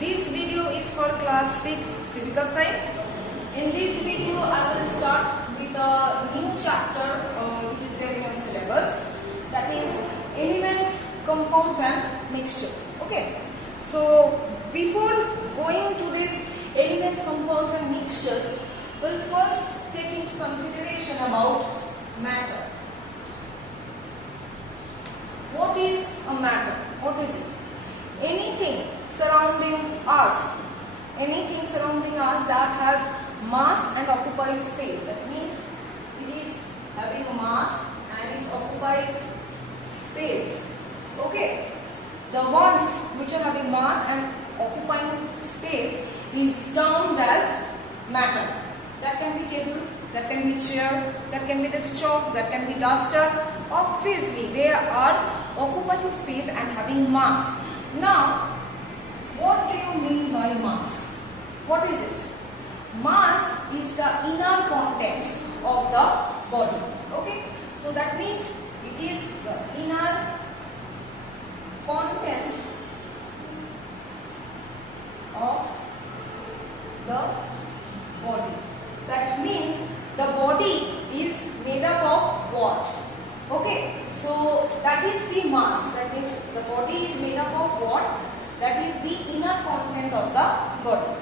This video is for class 6 physical science. In this video I will start with a new chapter which is there in your syllabus. That means elements, compounds and mixtures. Okay. So before going to these elements, compounds and mixtures, we'll first take into consideration about matter. What is a matter? What is it? Anything surrounding us that has mass and occupies space. That means it is having mass and it occupies space. Okay. The ones which are having mass and occupying space is termed as matter. That can be table, that can be chair, that can be this chalk, that can be duster. Obviously they are occupying space and having mass. Now, what do you mean by mass? What is it? Mass is the inner content of the body. Okay? So that means it is the inner content of the body. That means the body is made up of what? Okay, so that is the mass. That means the body is made up of what? That is the inner content of the body.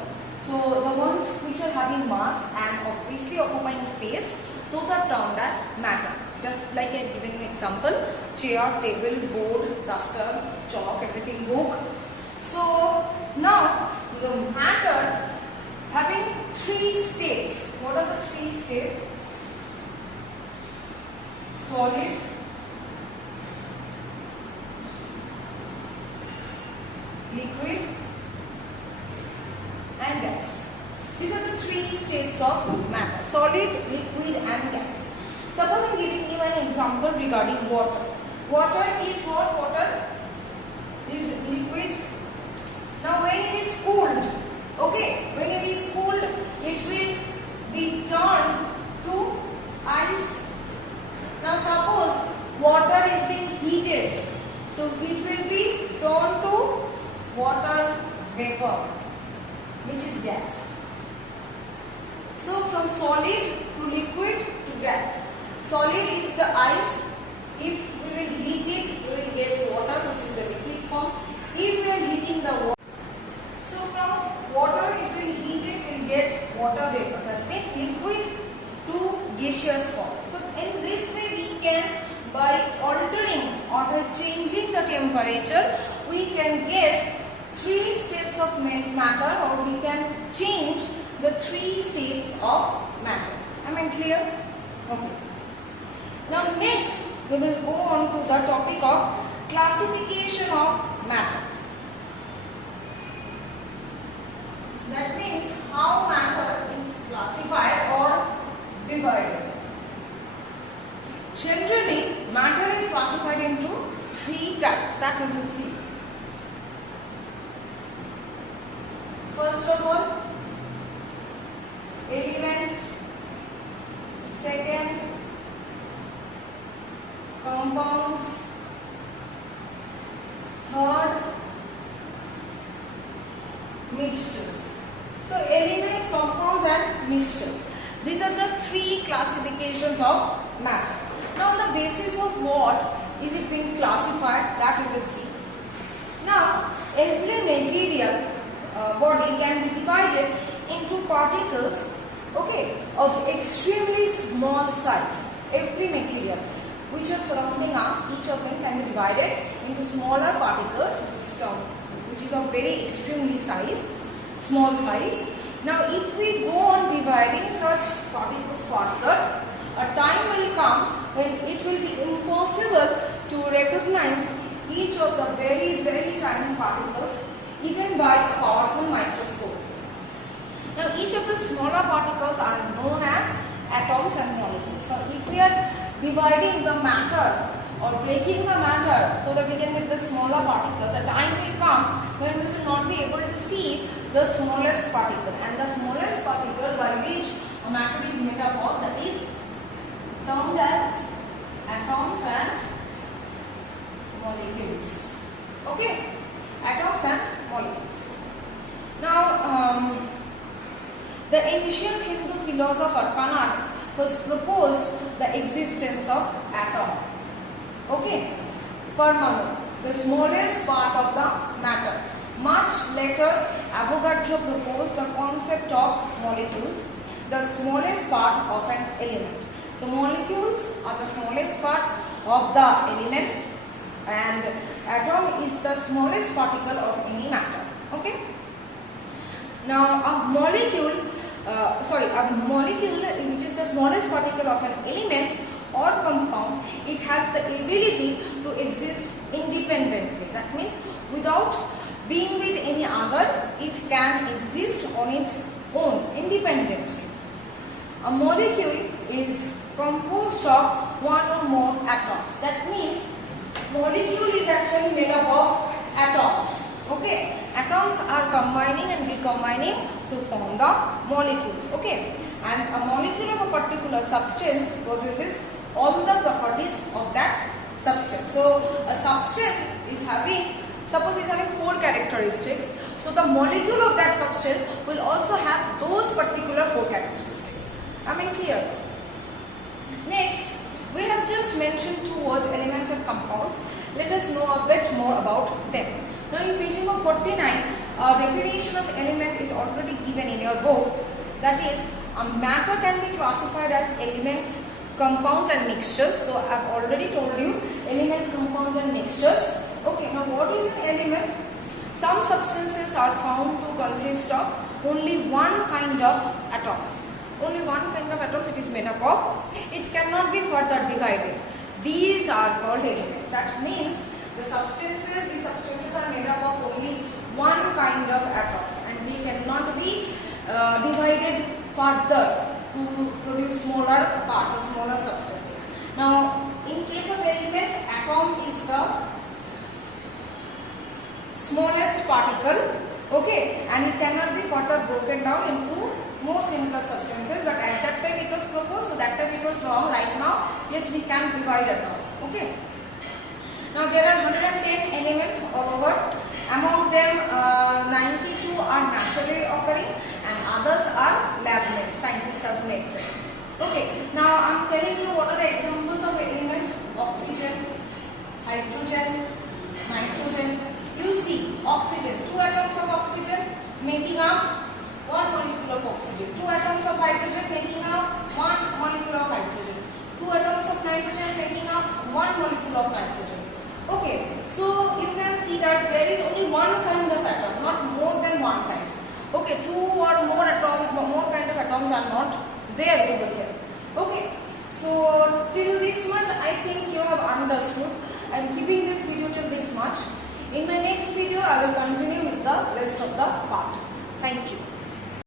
So the ones which are having mass and obviously occupying space, those are termed as matter. Just like I have given an example, chair, table, board, duster, chalk, everything, book. So now the matter having three states. What are the three states? Solid, liquid and gas. These are the three states of matter: solid, liquid and gas. Suppose I am giving you an example regarding water. Water is what? Water is liquid. Now when it is cooled, okay, when it is cooled, it will be turned to ice. Now suppose water is being heated, so it will be turned to water vapor, which is gas. So from solid to liquid to gas. Solid is the ice. If we will heat it, we will get water, which is the liquid form. If we are heating the water, so from water is being heated, we will get water vapor. That means liquid to gaseous form. So in this way we can, by altering or by changing the temperature, we can get three states of matter, or we can change the three states of matter. Am I clear? Okay. Now next we will go on to the topic of classification of matter. That means how matter is classified or divided. Generally, matter is classified into three types that we will see. First of all, elements. Second, compounds. Third, mixtures. So elements, compounds and mixtures. These are the three classifications of matter. Now on the basis of what is it being classified, that you will see. Now every material body can be divided into particles, okay, of extremely small size. Every material which are surrounding us, each of them can be divided into smaller particles, which is of very extremely small size. Now if we go on dividing such particles further, a time will come when it will be impossible to recognize each of the very, very tiny particles even by a powerful microscope. Now each of the smaller particles are known as atoms and molecules. So if we are dividing the matter or breaking the matter so that we can get the smaller particles, a time will come when we will not be able to see the smallest particle, and the smallest particle by which a matter is made up of, that is termed as atoms and molecules. Okay, atoms and molecules. Now, the ancient Hindu philosopher Kanad first proposed the existence of atom. Okay, Parmanu, the smallest part of the matter. Much later, Avogadro proposed the concept of molecules, the smallest part of an element. So, molecules are the smallest part of the element, and atom is the smallest particle of any matter. Okay. Now, a molecule, which is the smallest particle of an element or compound, it has the ability to exist independently. That means without being with any other, it can exist on its own independently. A molecule is composed of one or more atoms. That means molecule is actually made up of atoms. Okay, atoms are combining and recombining to form the molecules. Okay, and a molecule of a particular substance possesses all the properties of that substance. So a substance is having, suppose it's having 4 characteristics. So the molecule of that substance will also have those particular 4 characteristics. I mean, clear? Next, we have just mentioned 2 words, elements and compounds. Let us know a bit more about them. Now in page number 49, definition of element is already given in your book. That is, a matter can be classified as elements, compounds and mixtures. So I have already told you elements, compounds and mixtures. Okay, now what is an element? Some substances are found to consist of only one kind of atoms. Only one kind of atoms it is made up of. It cannot be further divided. These are called elements. That means these substances are made up of only one kind of atoms, and they cannot be divided further to produce smaller parts or smaller substances. Now, in case of element, atom is the smallest particle, okay, and it cannot be further broken down into more simpler substances, but at that time it was proposed, so that time it was wrong. Right now, yes, we can divide it down. Okay. Now there are 110 elements all over. Among them, 92 are naturally occurring and others are lab-made. Scientists have made them. Okay. Now I am telling you what are the examples of elements: oxygen, hydrogen, nitrogen. You see, oxygen, 2 atoms of oxygen making up 1 molecule of oxygen. 2 atoms of hydrogen making up 1 molecule of hydrogen. 2 atoms of nitrogen making up 1 molecule of nitrogen. Okay, so you can see that there is only one kind of atom, not more than one kind. Okay, 2 or more kind of atoms are not there over here. Okay, so till this much I think you have understood. I am keeping this video till this much. In my next video I will continue with the rest of the part. Thank you.